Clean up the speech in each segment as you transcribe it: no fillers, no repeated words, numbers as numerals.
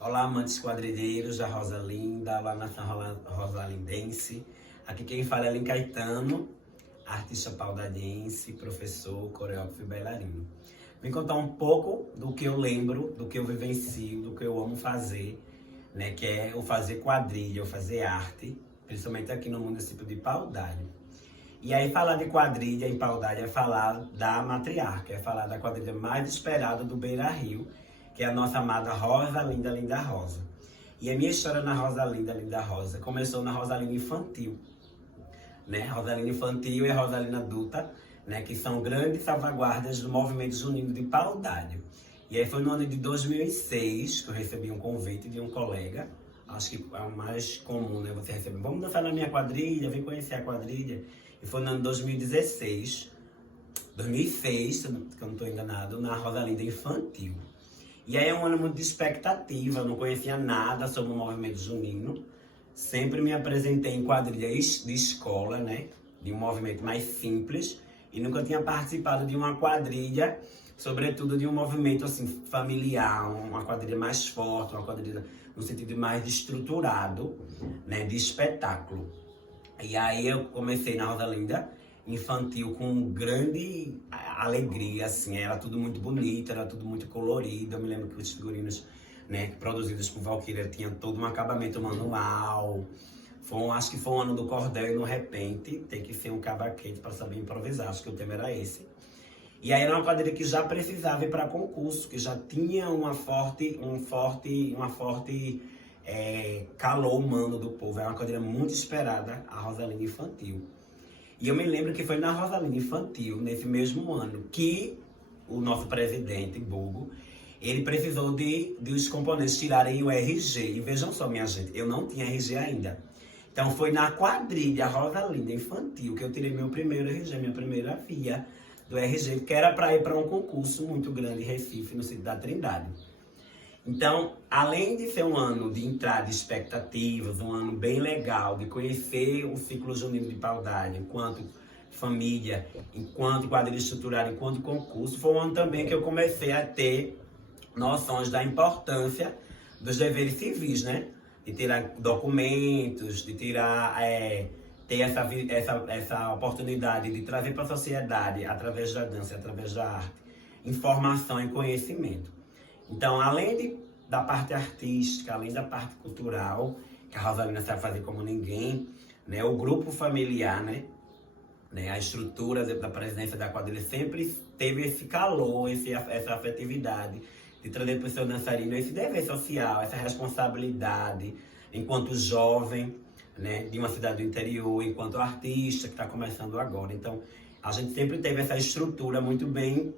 Olá, amantes quadrilheiros da Rosa Linda, olá, nação rosalindense. Aqui quem fala é Lin Caetano, artista paudadiense, professor, coreógrafo e bailarino. Vim contar um pouco do que eu lembro, do que eu vivencio, do que eu amo fazer, né? Que é o fazer quadrilha, o fazer arte, principalmente aqui no município de Paudalho. E aí falar de quadrilha em Paudalho é falar da matriarca, é falar da quadrilha mais esperada do Beira Rio, que é a nossa amada Rosa Linda Linda Rosa. E a minha história na Rosa Linda Linda Rosa começou na Rosalina Infantil, né? Rosalina Infantil e Rosalina Adulta, né? Que são grandes salvaguardas do movimento junino de Paudalho. E aí foi no ano de 2006 que eu recebi um convite de um colega, acho que é o mais comum, né? Você receber, vamos dançar na minha quadrilha, vem conhecer a quadrilha. E foi no ano de 2006, se eu não estou enganado, na Rosalinda Infantil. E aí é um ano muito de expectativa, eu não conhecia nada sobre o movimento junino. Sempre me apresentei em quadrilhas de escola, né? De um movimento mais simples. E nunca tinha participado de uma quadrilha, sobretudo de um movimento assim, familiar, uma quadrilha mais forte, uma quadrilha no sentido mais estruturado, né? De espetáculo. E aí eu comecei na Rosalinda Infantil com grande alegria, assim, era tudo muito bonito, era tudo muito colorido. Eu me lembro que os figurinos, né, produzidos por Valkyria tinham todo um acabamento manual. Acho que foi um ano do cordel e no repente tem que ser um cavaquete para saber improvisar, acho que o tema era esse. E aí era uma quadrilha que já precisava ir para concurso, que já tinha uma forte calor humano do povo. Era uma quadrilha muito esperada, a Rosalinda Infantil. E eu me lembro que foi na Rosalinda Infantil, nesse mesmo ano, que o nosso presidente, Bogo, ele precisou de os componentes tirarem o RG. E vejam só, minha gente, eu não tinha RG ainda. Então foi na quadrilha Rosalinda Infantil que eu tirei meu primeiro RG, minha primeira via do RG, que era para ir para um concurso muito grande em Recife, no sítio da Trindade. Então, além de ser um ano de entrar de expectativas, um ano bem legal, de conhecer o ciclo junino de Paudalho, enquanto família, enquanto quadrilha estruturada, enquanto concurso, foi um ano também que eu comecei a ter noções da importância dos deveres civis, né? De tirar documentos, de ter essa oportunidade de trazer para a sociedade, através da dança, através da arte, informação e conhecimento. Então, da parte artística, além da parte cultural, que a Rosalina sabe fazer como ninguém, né? O grupo familiar, né? A estrutura da presidência da quadrilha sempre teve esse calor, essa afetividade de trazer para o seu dançarino esse dever social, essa responsabilidade, enquanto jovem, né? De uma cidade do interior, enquanto artista que está começando agora. Então, a gente sempre teve essa estrutura muito bem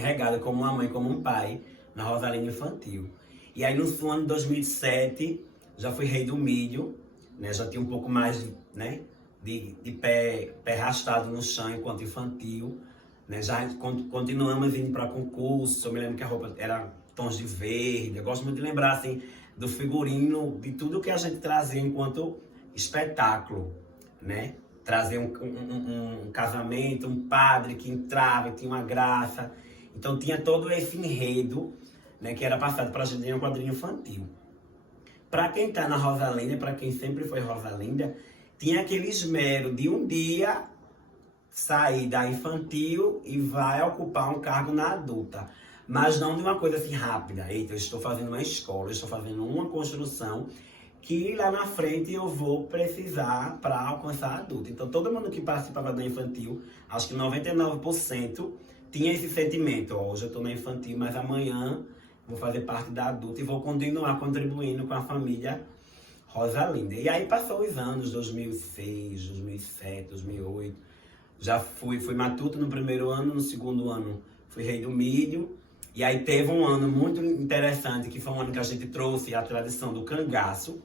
regada, como uma mãe, como um pai, na Rosalinda Infantil. E aí no ano de 2007, já fui rei do milho, né? Já tinha um pouco mais de pé arrastado no chão enquanto infantil, né? Já continuamos indo para concurso. Eu me lembro que a roupa era tons de verde. Eu gosto muito de lembrar assim, do figurino, de tudo que a gente trazia enquanto espetáculo, né? Trazer um casamento, um padre que entrava e tinha uma graça. Então tinha todo esse enredo, né, que era passado para a gente em uma quadrilha infantil. Para quem está na Rosalinda, para quem sempre foi Rosalinda, tinha aquele esmero de um dia sair da infantil e vai ocupar um cargo na adulta. Mas não de uma coisa assim rápida. Eita, eu estou fazendo uma escola, eu estou fazendo uma construção que lá na frente eu vou precisar para alcançar a adulta. Então todo mundo que participava da infantil, acho que 99% tinha esse sentimento. Hoje eu estou na infantil, mas amanhã vou fazer parte da adulta e vou continuar contribuindo com a família Rosalinda. E aí passou os anos, 2006, 2007, 2008. Já fui matuto no primeiro ano, no segundo ano fui rei do milho. E aí teve um ano muito interessante, que foi um ano que a gente trouxe a tradição do cangaço,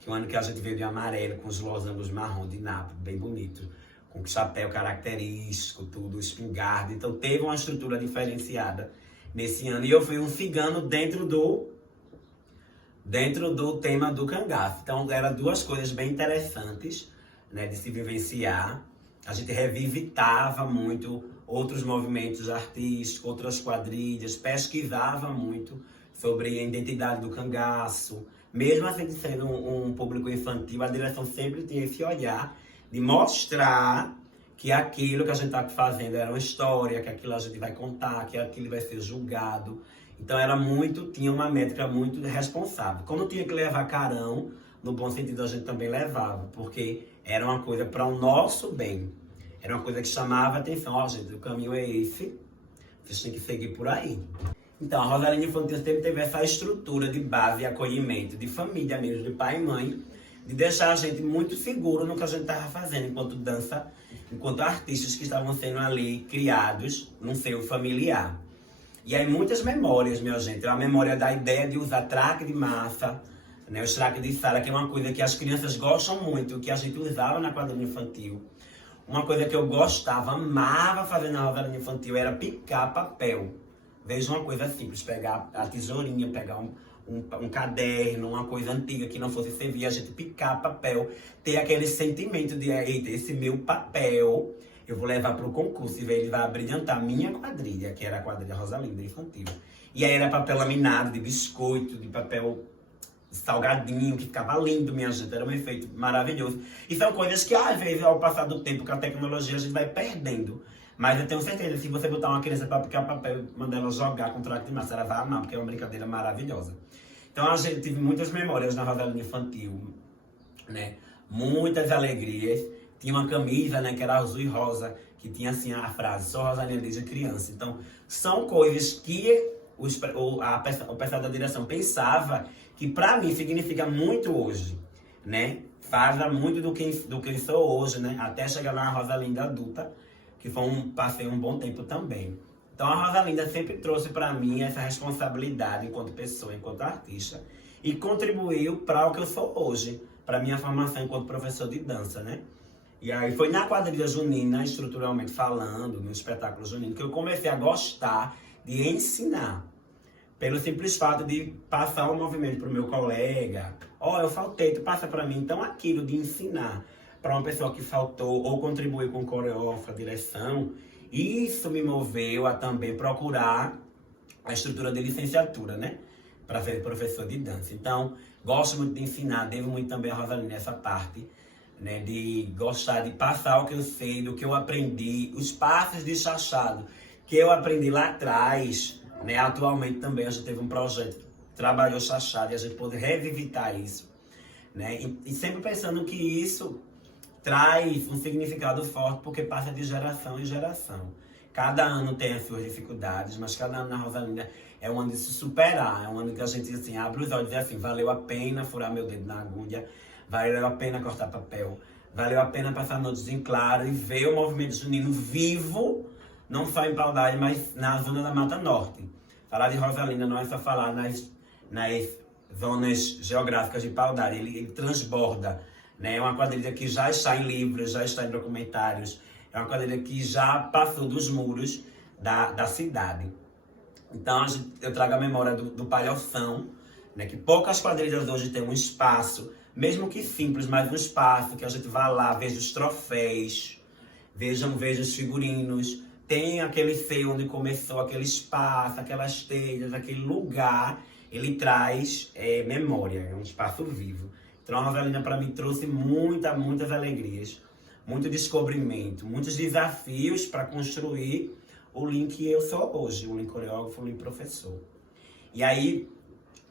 que é um ano que a gente veio de amarelo, com os losangos marrom de napa, bem bonito, com chapéu característico, tudo, espingarda. Então teve uma estrutura diferenciada nesse ano. E eu fui um cigano dentro do tema do cangaço. Então eram duas coisas bem interessantes, né, de se vivenciar. A gente revisitava muito outros movimentos artísticos, outras quadrilhas, pesquisava muito sobre a identidade do cangaço. Mesmo assim sendo um público infantil, a direção sempre tinha esse olhar de mostrar que aquilo que a gente está fazendo era uma história, que aquilo a gente vai contar, que aquilo vai ser julgado. Então tinha uma métrica muito responsável. Quando tinha que levar carão, no bom sentido a gente também levava, porque era uma coisa para o nosso bem. Era uma coisa que chamava a atenção. Ó, gente, o caminho é esse, vocês têm que seguir por aí. Então, a Rosalinda Infantil sempre teve essa estrutura de base e acolhimento, de família mesmo, de pai e mãe, de deixar a gente muito seguro no que a gente estava fazendo enquanto dança, enquanto artistas que estavam sendo ali criados num seio familiar. E aí muitas memórias, minha gente. A memória da ideia de usar traque de massa, né, os traques de sala, que é uma coisa que as crianças gostam muito, que a gente usava na quadrilha infantil. Uma coisa que eu gostava, amava fazer na Rosalinda Infantil era picar papel. Veja uma coisa simples, pegar a tesourinha, pegar um caderno, uma coisa antiga que não fosse servir, a gente picar papel, ter aquele sentimento de, eita, esse meu papel eu vou levar para o concurso e ele vai abrilhantar a minha quadrilha, que era a quadrilha Rosalinda Infantil. E aí era papel laminado, de biscoito, de papel salgadinho, que ficava lindo, minha gente, era um efeito maravilhoso. E são coisas que, às vezes, ao passar do tempo, com a tecnologia, a gente vai perdendo. Mas eu tenho certeza que se você botar uma criança para picar papel e mandar ela jogar com traque de massa, ela vai amar, porque é uma brincadeira maravilhosa. Então a gente teve muitas memórias na Rosalinda Infantil, né? Muitas alegrias. Tinha uma camisa, né, que era azul e rosa, que tinha assim a frase, sou Rosalinda desde criança. Então, são coisas que o pessoal da direção pensava que para mim significa muito hoje, né? Fala muito do que eu sou hoje, né? Até chegar na Rosalinda adulta, que passei um bom tempo também. Então a Rosalinda sempre trouxe para mim essa responsabilidade enquanto pessoa, enquanto artista, e contribuiu para o que eu sou hoje, para minha formação enquanto professor de dança, né? E aí foi na quadrilha junina, estruturalmente falando, no espetáculo junino, que eu comecei a gostar de ensinar. Pelo simples fato de passar o movimento para o meu colega. Ó, eu faltei, tu passa para mim. Então aquilo de ensinar para uma pessoa que faltou ou contribuir com coreógrafo, direção, isso me moveu a também procurar a estrutura de licenciatura, né? Para ser professor de dança. Então, gosto muito de ensinar, devo muito também a Rosalinda nessa parte, né? De gostar de passar o que eu sei, do que eu aprendi, os passos de chachado que eu aprendi lá atrás, né? Atualmente também a gente teve um projeto que trabalhou chachado e a gente pôde revisitar isso, né? E sempre pensando que isso traz um significado forte porque passa de geração em geração. Cada ano tem as suas dificuldades, mas cada ano na Rosalinda é um ano de se superar, é um ano que a gente assim, abre os olhos e diz assim, valeu a pena furar meu dedo na agulha, valeu a pena cortar papel, valeu a pena passar noites em claro e ver o movimento junino vivo, não só em Paudalho, mas na zona da Mata Norte. Falar de Rosalinda não é só falar nas zonas geográficas de Paudalho, ele transborda. É uma quadrilha que já está em livros, já está em documentários. É uma quadrilha que já passou dos muros da cidade. Então, eu trago a memória do palhoção, né, que poucas quadrilhas hoje têm um espaço, mesmo que simples, mas um espaço que a gente vai lá, veja os troféus, veja os figurinos, tem aquele seio onde começou aquele espaço, aquelas telhas, aquele lugar, ele traz memória, é um espaço vivo. Então a Rosalinda para mim trouxe muitas alegrias, muito descobrimento, muitos desafios para construir o Link que eu sou hoje, o Link coreógrafo, o Link professor. E aí,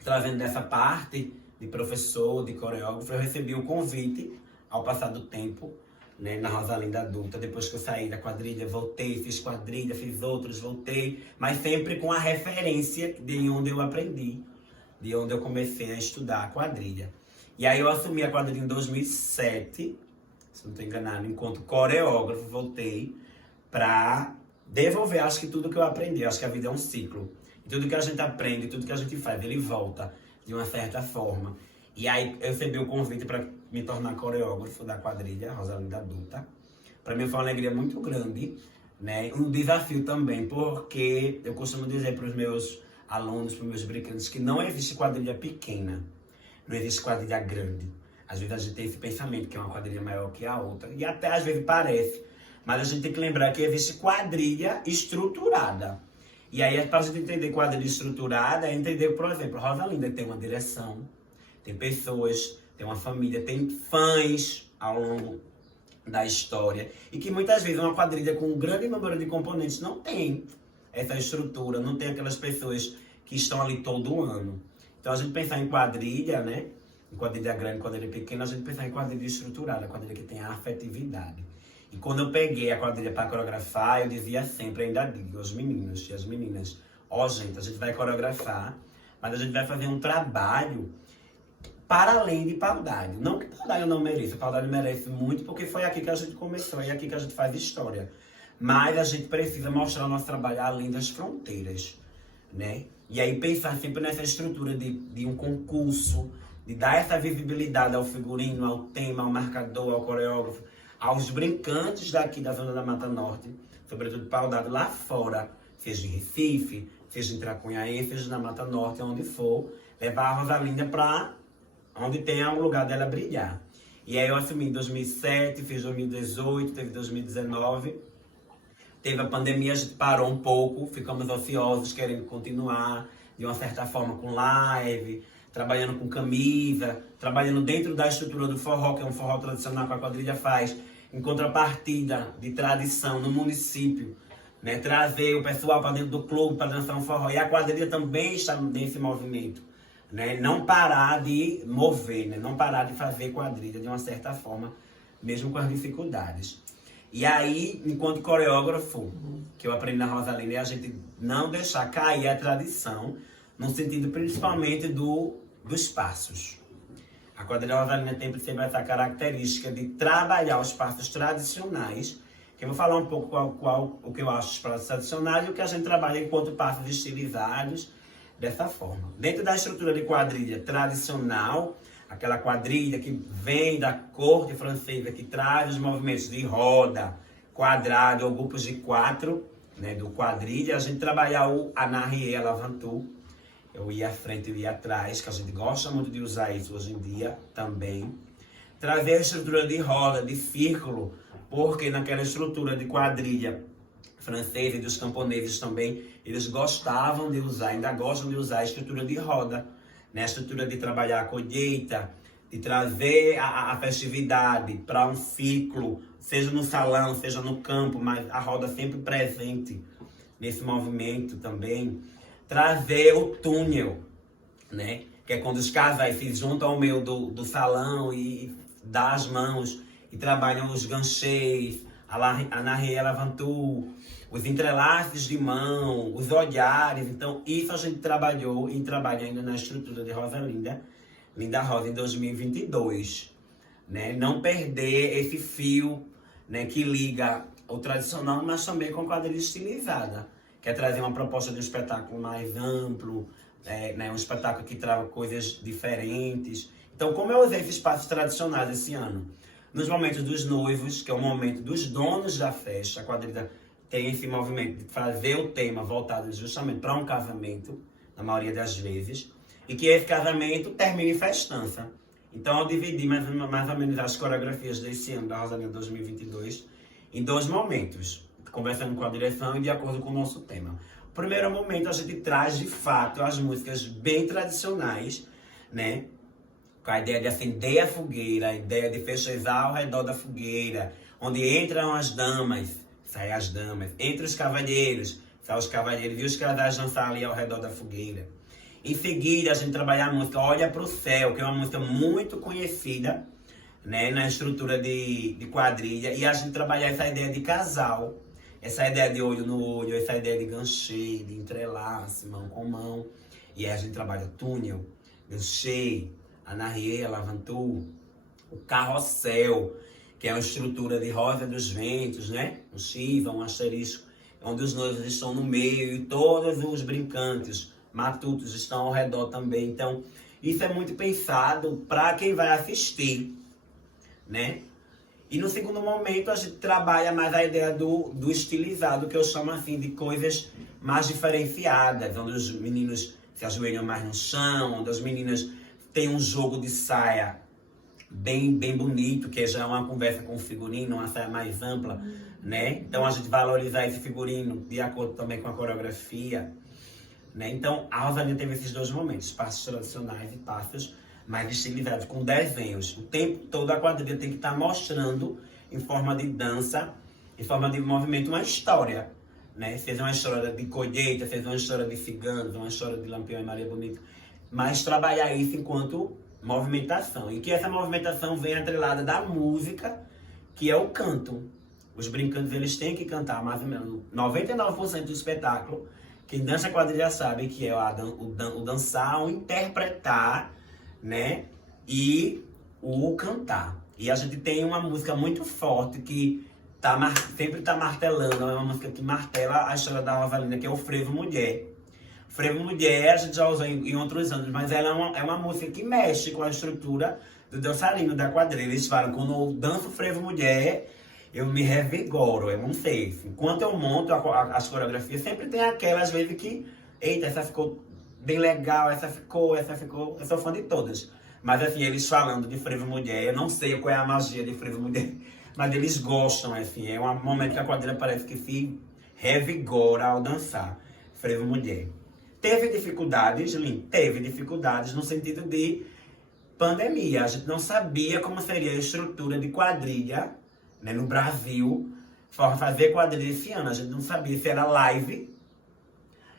trazendo dessa parte de professor, de coreógrafo, eu recebi o convite ao passar do tempo, né, na Rosalinda adulta, depois que eu saí da quadrilha, voltei, fiz quadrilha, fiz outros, voltei, mas sempre com a referência de onde eu aprendi, de onde eu comecei a estudar a quadrilha. E aí eu assumi a quadrilha em 2007, se não estou enganado, enquanto coreógrafo, voltei para devolver, acho que tudo que eu aprendi, acho que a vida é um ciclo. E tudo que a gente aprende, tudo que a gente faz, ele volta de uma certa forma. E aí eu recebi o convite para me tornar coreógrafo da quadrilha Rosalinda adulta. Para mim foi uma alegria muito grande, né? Um desafio também, porque eu costumo dizer para os meus alunos, para os meus brincantes, que não existe quadrilha pequena. Não existe quadrilha grande. Às vezes a gente tem esse pensamento que é uma quadrilha maior que a outra. E até às vezes parece. Mas a gente tem que lembrar que existe quadrilha estruturada. E aí, para a gente entender quadrilha estruturada, é entender, por exemplo, a Rosalinda tem uma direção, tem pessoas, tem uma família, tem fãs ao longo da história. E que muitas vezes uma quadrilha com um grande número de componentes não tem essa estrutura, não tem aquelas pessoas que estão ali todo ano. Então a gente pensar em quadrilha, né? Em quadrilha grande, quadrilha pequena, a gente pensar em quadrilha estruturada, quadrilha que tem afetividade. E quando eu peguei a quadrilha para coreografar, eu dizia sempre, ainda digo aos meninos e às meninas, gente, a gente vai coreografar, mas a gente vai fazer um trabalho para além de Paudalho. Não que Paudalho não mereça, Paudalho merece muito, porque foi aqui que a gente começou, e aqui que a gente faz história. Mas a gente precisa mostrar o nosso trabalho além das fronteiras, né? E aí pensar sempre nessa estrutura de um concurso, de dar essa visibilidade ao figurino, ao tema, ao marcador, ao coreógrafo, aos brincantes daqui da Zona da Mata Norte, sobretudo Paudalho lá fora, seja em Recife, seja em Tracunhaém, seja na Mata Norte, onde for, levar a Rosalinda para onde tenha um lugar dela brilhar. E aí eu assumi em 2007, fiz 2018, teve 2019. Teve a pandemia, a gente parou um pouco, ficamos ociosos, querendo continuar, de uma certa forma, com live, trabalhando com camisa, trabalhando dentro da estrutura do forró, que é um forró tradicional que a quadrilha faz, em contrapartida de tradição no município, né? Trazer o pessoal para dentro do clube para dançar um forró. E a quadrilha também está nesse movimento. Né? Não parar de mover, né? Não parar de fazer quadrilha de uma certa forma, mesmo com as dificuldades. E aí, enquanto coreógrafo, que eu aprendi na Rosalinda, é a gente não deixar cair a tradição, no sentido principalmente dos passos. A quadrilha Rosalinda tem sempre essa característica de trabalhar os passos tradicionais, que eu vou falar um pouco o que eu acho os passos tradicionais e o que a gente trabalha enquanto passos estilizados, dessa forma. Dentro da estrutura de quadrilha tradicional, aquela quadrilha que vem da corte francesa, que traz os movimentos de roda, quadrado ou grupos de 4, né, do quadrilha, a gente trabalha o anarrié, lavantou. Eu ia à frente, eu ia atrás, que a gente gosta muito de usar isso hoje em dia também. Trazer a estrutura de roda, de círculo, porque naquela estrutura de quadrilha francesa e dos camponeses também, eles gostavam de usar, ainda gostam de usar a estrutura de roda, né? A estrutura de trabalhar a colheita, de trazer a festividade para um ciclo, seja no salão, seja no campo, mas a roda sempre presente nesse movimento também. Trazer o túnel, né? Que é quando os casais se juntam ao meio do salão e dão as mãos e trabalham os ganchês, a narré, lavantou, os entrelaces de mão, os olhares. Então, isso a gente trabalhou e trabalha ainda na estrutura de Rosalinda, Linda Rosa, em 2022. Né? Não perder esse fio, né, que liga o tradicional, mas também com a quadrilha estilizada. Que é trazer uma proposta de um espetáculo mais amplo, né, um espetáculo que traga coisas diferentes. Então, como eu usei esses espaços tradicionais esse ano? Nos momentos dos noivos, que é o momento dos donos da festa, a quadrilha tem esse movimento de fazer o tema voltado justamente para um casamento, na maioria das vezes, e que esse casamento termine em festança. Então eu dividi mais ou menos as coreografias desse ano, da Rosalinda 2022, em 2 momentos, conversando com a direção e de acordo com o nosso tema. O primeiro momento a gente traz de fato as músicas bem tradicionais, né? Com a ideia de acender a fogueira, a ideia de festejar ao redor da fogueira, onde entram as damas, saem as damas, entre os cavalheiros, saem os cavalheiros e os casais dançar ali ao redor da fogueira. Em seguida, a gente trabalha a música Olha Pro Céu, que é uma música muito conhecida, né, na estrutura de quadrilha, e a gente trabalha essa ideia de casal, essa ideia de olho no olho, essa ideia de ganchê, de entrelace, mão com mão, e aí a gente trabalha túnel, ganchê, anarrié, lavantou, o carrossel, que é uma estrutura de rosa dos ventos, né? Um chiva, um asterisco, onde os noivos estão no meio e todos os brincantes, matutos, estão ao redor também. Então, isso é muito pensado para quem vai assistir, né? E no segundo momento, a gente trabalha mais a ideia do estilizado, que eu chamo assim de coisas mais diferenciadas, onde os meninos se ajoelham mais no chão, onde as meninas têm um jogo de saia bem bonito, que já é uma conversa com o figurino, uma saia mais ampla, né? Então a gente valorizar esse figurino de acordo também com a coreografia, né? Então a Rosalinda teve esses dois momentos, passos tradicionais e passos mais estilizados, com desenhos. O tempo todo a quadrilha tem que estar mostrando em forma de dança, em forma de movimento, uma história, né? Seja uma história de colheita, seja uma história de ciganos, uma história de Lampião e Maria Bonita, mas trabalhar isso enquanto movimentação. E que essa movimentação vem atrelada da música, que é o canto. Os brincantes, eles têm que cantar mais ou menos 99% do espetáculo. Quem dança quadrilha sabe que é o dançar, o interpretar, né? E o cantar. E a gente tem uma música muito forte que sempre tá martelando, é uma música que martela a história da Rosalinda, que é o Frevo Mulher. Frevo Mulher a gente já usou em outros anos, mas ela é uma música que mexe com a estrutura do dançarino da quadrilha. Eles falam, quando eu danço Frevo Mulher, eu me revigoro, eu não sei. Enquanto eu monto as coreografias, sempre tem aquela, às vezes, que... Eita, essa ficou bem legal, essa ficou... Eu sou fã de todas. Mas assim, eles falando de Frevo Mulher, eu não sei qual é a magia de Frevo Mulher, mas eles gostam, assim. É um momento que a quadrilha parece que se revigora ao dançar Frevo Mulher. Teve dificuldades, Lin? Teve dificuldades no sentido de pandemia. A gente não sabia como seria a estrutura de quadrilha, né, no Brasil, fazer quadrilha esse ano. A gente não sabia se era live.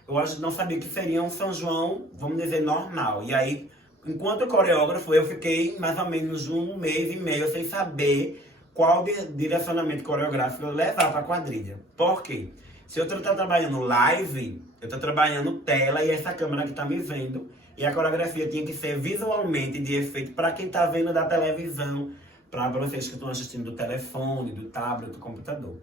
A gente não sabia que seria um São João, vamos dizer, normal. E aí, enquanto coreógrafo, eu fiquei mais ou menos 1 mês e meio sem saber qual direcionamento coreográfico eu levar para a quadrilha. Por quê? Se eu estou trabalhando live, eu estou trabalhando tela e essa câmera que está me vendo. E a coreografia tinha que ser visualmente de efeito para quem está vendo da televisão, para vocês que estão assistindo do telefone, do tablet, do computador.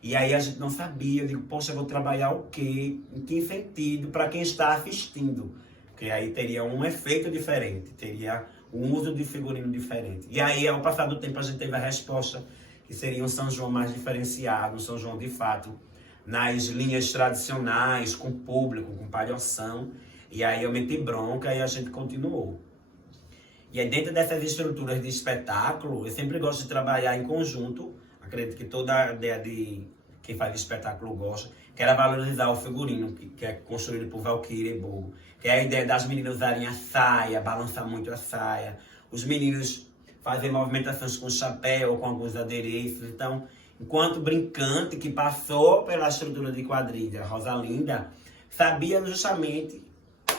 E aí a gente não sabia, eu digo, poxa, eu vou trabalhar o quê? Em que sentido para quem está assistindo? Porque aí teria um efeito diferente, teria um uso de figurino diferente. E aí, ao passar do tempo, a gente teve a resposta que seria um São João mais diferenciado, um São João de fato, nas linhas tradicionais, com público, com palhação. E aí eu meti bronca e a gente continuou. E aí dentro dessas estruturas de espetáculo, eu sempre gosto de trabalhar em conjunto. Acredito que toda a ideia de quem faz espetáculo gosta, que era valorizar o figurino, que é construído por Valkyria e Bogo. Que é a ideia das meninas usarem a saia, balançar muito a saia. Os meninos fazem movimentações com chapéu, com alguns adereços. Então, enquanto brincante que passou pela estrutura de quadrilha, Rosalinda sabia justamente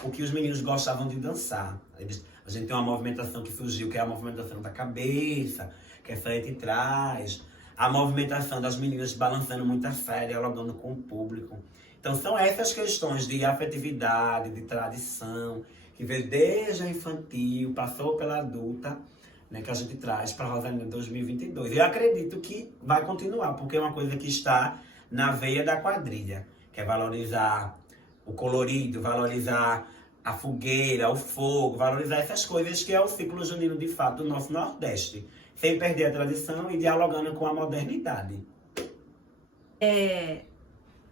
o que os meninos gostavam de dançar. A gente tem uma movimentação que surgiu, que é a movimentação da cabeça, que é frente e trás. A movimentação das meninas balançando muito a saia, dialogando com o público. Então são essas questões de afetividade, de tradição, que veio desde a infantil, passou pela adulta, né, que a gente traz para a Rosalinda 2022. E eu acredito que vai continuar, porque é uma coisa que está na veia da quadrilha, que é valorizar o colorido, valorizar a fogueira, o fogo, valorizar essas coisas que é o ciclo junino de fato do nosso Nordeste, sem perder a tradição e dialogando com a modernidade.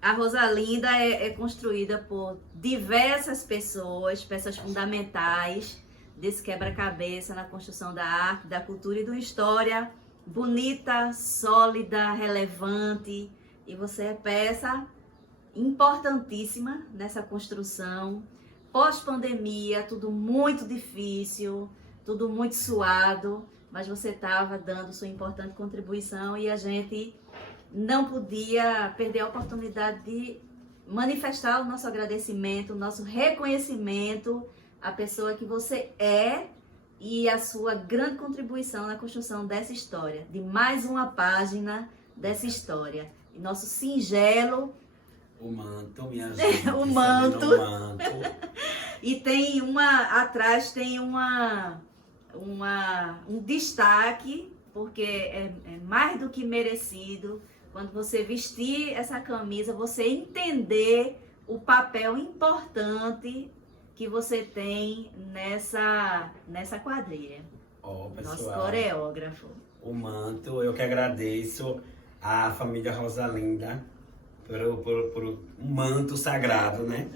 A Rosalinda é construída por diversas pessoas, peças fundamentais desse quebra-cabeça na construção da arte, da cultura e da história, bonita, sólida, relevante, e você é peça importantíssima nessa construção. Pós-pandemia, tudo muito difícil, tudo muito suado, mas você estava dando sua importante contribuição e a gente não podia perder a oportunidade de manifestar o nosso agradecimento, o nosso reconhecimento à pessoa que você é e a sua grande contribuição na construção dessa história, de mais uma página dessa história. E nosso singelo... O manto, minha gente. O manto. O manto. E tem atrás tem um destaque, porque é mais do que merecido. Quando você vestir essa camisa, você entender o papel importante que você tem nessa quadrilha. Nosso coreógrafo. O manto, eu que agradeço a família Rosalinda por um manto sagrado, né?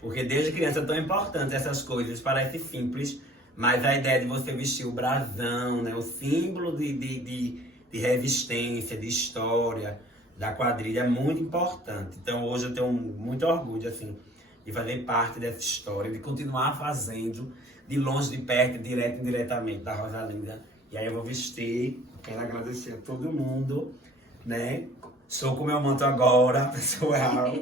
Porque desde criança é tão importante essas coisas, parece simples, mas a ideia de você vestir o brasão, né? O símbolo de resistência, de história, da quadrilha é muito importante. Então hoje eu tenho muito orgulho, assim, de fazer parte dessa história, de continuar fazendo, de longe, de perto, direto e indiretamente, da Rosalinda. E aí eu vou vestir, quero agradecer a todo mundo, né? Estou com meu manto agora, pessoal.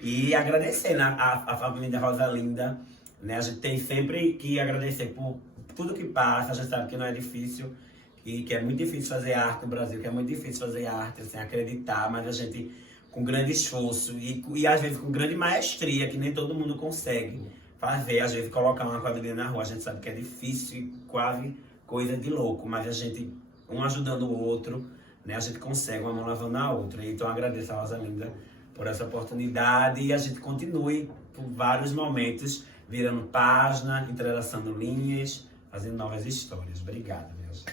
E agradecer a família da Rosalinda, né? A gente tem sempre que agradecer por tudo que passa, a gente sabe que não é difícil, e que é muito difícil fazer arte no Brasil, que é muito difícil fazer arte sem acreditar, mas a gente, com grande esforço e às vezes com grande maestria, que nem todo mundo consegue fazer, às vezes colocar uma quadrilha na rua, a gente sabe que é difícil e quase coisa de louco, mas a gente, um ajudando o outro, né, a gente consegue, uma mão lavando a outra. Então eu agradeço a Rosalinda por essa oportunidade e a gente continue por vários momentos, virando página, entrelaçando linhas, fazendo novas histórias. Obrigado, meus.